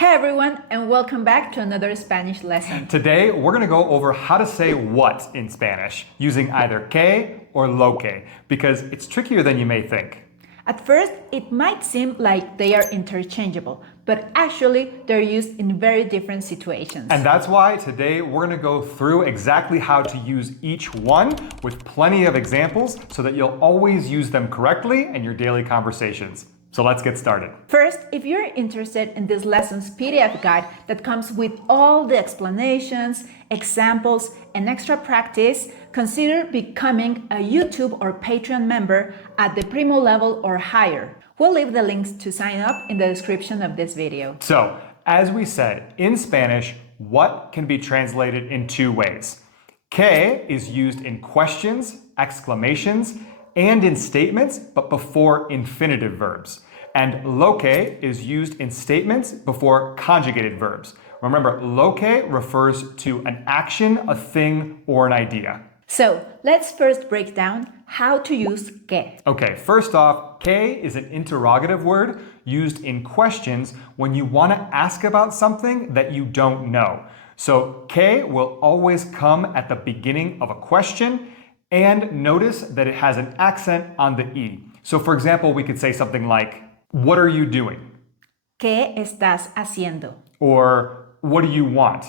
Hey everyone, and welcome back to another Spanish lesson. Today, we're going to go over how to say what in Spanish using either que or lo que, because it's trickier than you may think. At first, it might seem like they are interchangeable, but actually they're used in very different situations. And that's why today we're going to go through exactly how to use each one with plenty of examples so that you'll always use them correctly in your daily conversations. So let's get started. First, if you're interested in this lesson's PDF guide that comes with all the explanations, examples, and extra practice, consider becoming a YouTube or Patreon member at the Primo level or higher. We'll leave the links to sign up in the description of this video. So, as we said, in Spanish, what can be translated in two ways. Que is used in questions, exclamations, and in statements, but before infinitive verbs. And lo que is used in statements before conjugated verbs. Remember, lo que refers to an action, a thing, or an idea. So, let's first break down how to use que. Okay, first off, que is an interrogative word used in questions when you want to ask about something that you don't know. So, que will always come at the beginning of a question. And notice that it has an accent on the E. So for example, we could say something like, what are you doing? ¿Qué estás haciendo? Or what do you want?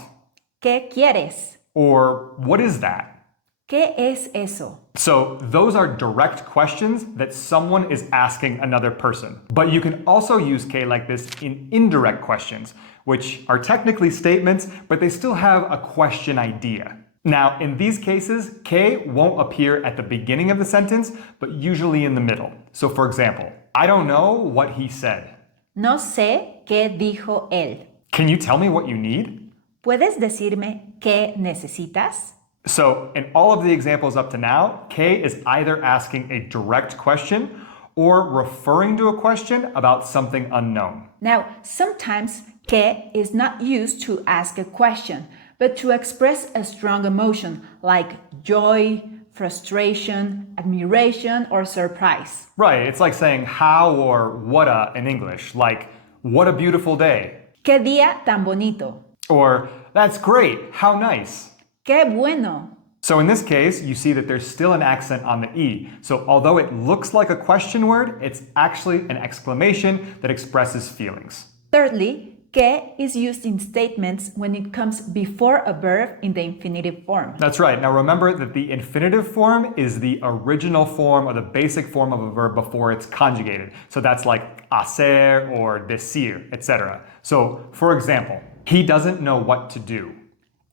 ¿Qué quieres? Or what is that? ¿Qué es eso? So those are direct questions that someone is asking another person. But you can also use que like this in indirect questions, which are technically statements, but they still have a question idea. Now, in these cases, que won't appear at the beginning of the sentence, but usually in the middle. So for example, I don't know what he said. No sé qué dijo él. Can you tell me what you need? ¿Puedes decirme qué necesitas? So in all of the examples up to now, que is either asking a direct question or referring to a question about something unknown. Now, sometimes que is not used to ask a question, but to express a strong emotion like joy, frustration, admiration, or surprise. Right, it's like saying how or whata in English, like what a beautiful day. Qué día tan bonito. Or that's great, how nice. Qué bueno. So in this case, you see that there's still an accent on the E. So although it looks like a question word, it's actually an exclamation that expresses feelings. Thirdly, que is used in statements when it comes before a verb in the infinitive form. That's right. Now remember that the infinitive form is the original form or the basic form of a verb before it's conjugated. So that's like hacer or decir, etc. So for example, he doesn't know what to do.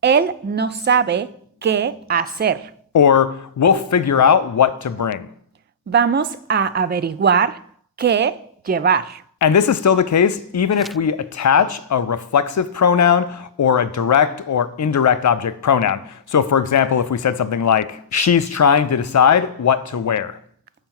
Él no sabe qué hacer. Or we'll figure out what to bring. Vamos a averiguar qué llevar. And this is still the case even if we attach a reflexive pronoun or a direct or indirect object pronoun. So for example, if we said something like, she's trying to decide what to wear.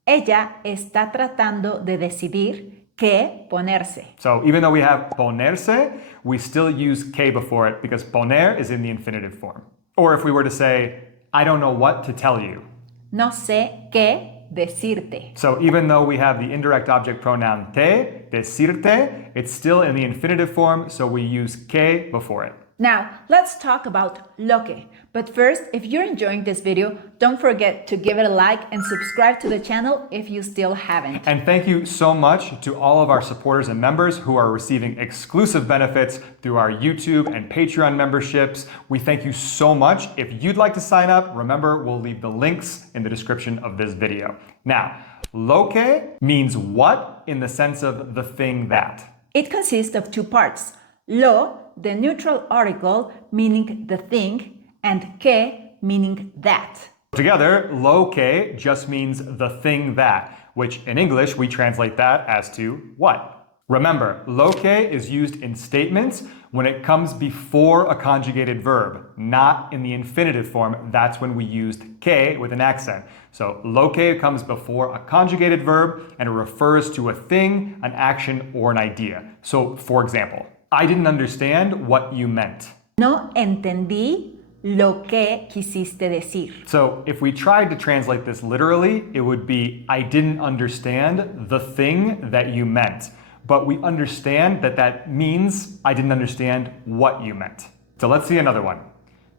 Ella está tratando de decidir qué ponerse. So even though we have ponerse, we still use que before it because poner is in the infinitive form. Or if we were to say, I don't know what to tell you. No sé qué decirte. So even though we have the indirect object pronoun te, decirte, it's still in the infinitive form, so we use que before it. Now, let's talk about lo que. But first, if you're enjoying this video, don't forget to give it a like and subscribe to the channel if you still haven't. And thank you so much to all of our supporters and members who are receiving exclusive benefits through our YouTube and Patreon memberships. We thank you so much. If you'd like to sign up, remember, we'll leave the links in the description of this video. Now, lo que means what in the sense of the thing that. It consists of two parts. Lo, the neutral article meaning the thing, and que meaning that. Together, lo que just means the thing that, which in English we translate that as to what. Remember, lo que is used in statements when it comes before a conjugated verb, not in the infinitive form. That's when we used que with an accent. So lo que comes before a conjugated verb and it refers to a thing, an action, or an idea. So for example, I didn't understand what you meant. No entendí lo que quisiste decir. So if we tried to translate this literally, it would be, I didn't understand the thing that you meant. but we understand that that means I didn't understand what you meant. So let's see another one.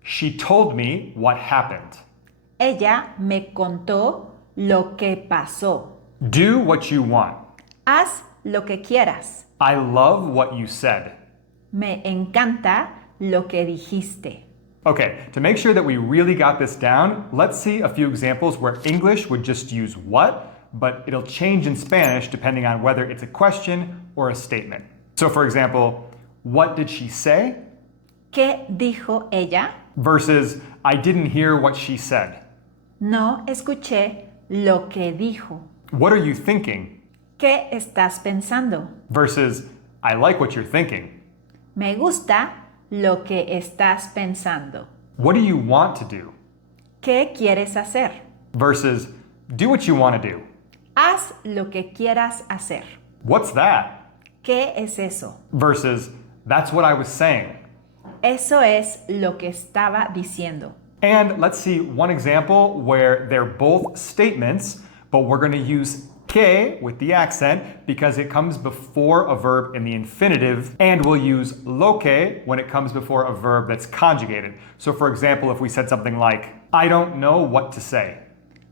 She told me what happened. Ella me contó lo que pasó. Do what you want. Haz lo que quieras. I love what you said. Me encanta lo que dijiste. Okay, to make sure that we really got this down, let's see a few examples where English would just use what, but it'll change in Spanish depending on whether it's a question or a statement. So for example, what did she say? ¿Qué dijo ella? Versus, I didn't hear what she said. No escuché lo que dijo. What are you thinking? ¿Qué estás pensando? Versus, I like what you're thinking. Me gusta lo que estás pensando. What do you want to do? ¿Qué quieres hacer? Versus, do what you want to do. Haz lo que quieras hacer. What's that? ¿Qué es eso? Versus, that's what I was saying. Eso es lo que estaba diciendo. And let's see one example where they're both statements, but we're going to use que with the accent because it comes before a verb in the infinitive, and we'll use lo que when it comes before a verb that's conjugated. So for example, if we said something like, I don't know what to say.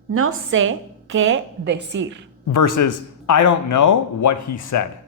No sé qué decir. Versus, I don't know what he said.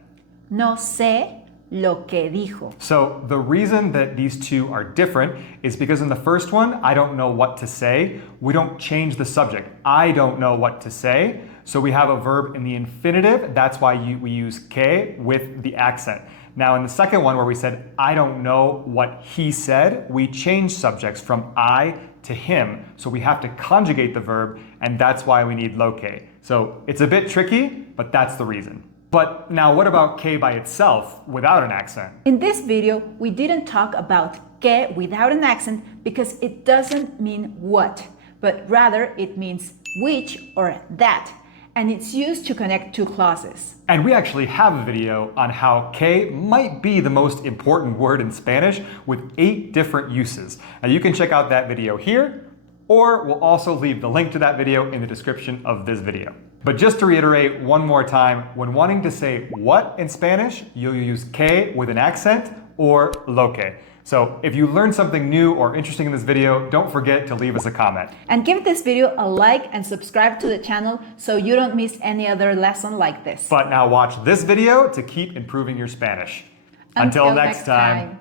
No sé lo que dijo. So the reason that these two are different is because in the first one, I don't know what to say, we don't change the subject. I don't know what to say. So we have a verb in the infinitive. That's why we use que with the accent. Now in the second one where we said, I don't know what he said, we change subjects from I to him. So we have to conjugate the verb, and that's why we need loque. So it's a bit tricky, but that's the reason. But now what about que by itself without an accent? In this video, we didn't talk about que without an accent because it doesn't mean what, but rather it means which or that, and it's used to connect two clauses. And we actually have a video on how que might be the most important word in Spanish with 8 different uses. Now you can check out that video here, or we'll also leave the link to that video in the description of this video. But just to reiterate one more time, when wanting to say what in Spanish, you'll use que with an accent or lo que. So if you learned something new or interesting in this video, don't forget to leave us a comment. And give this video a like and subscribe to the channel so you don't miss any other lesson like this. But now watch this video to keep improving your Spanish. Until next time.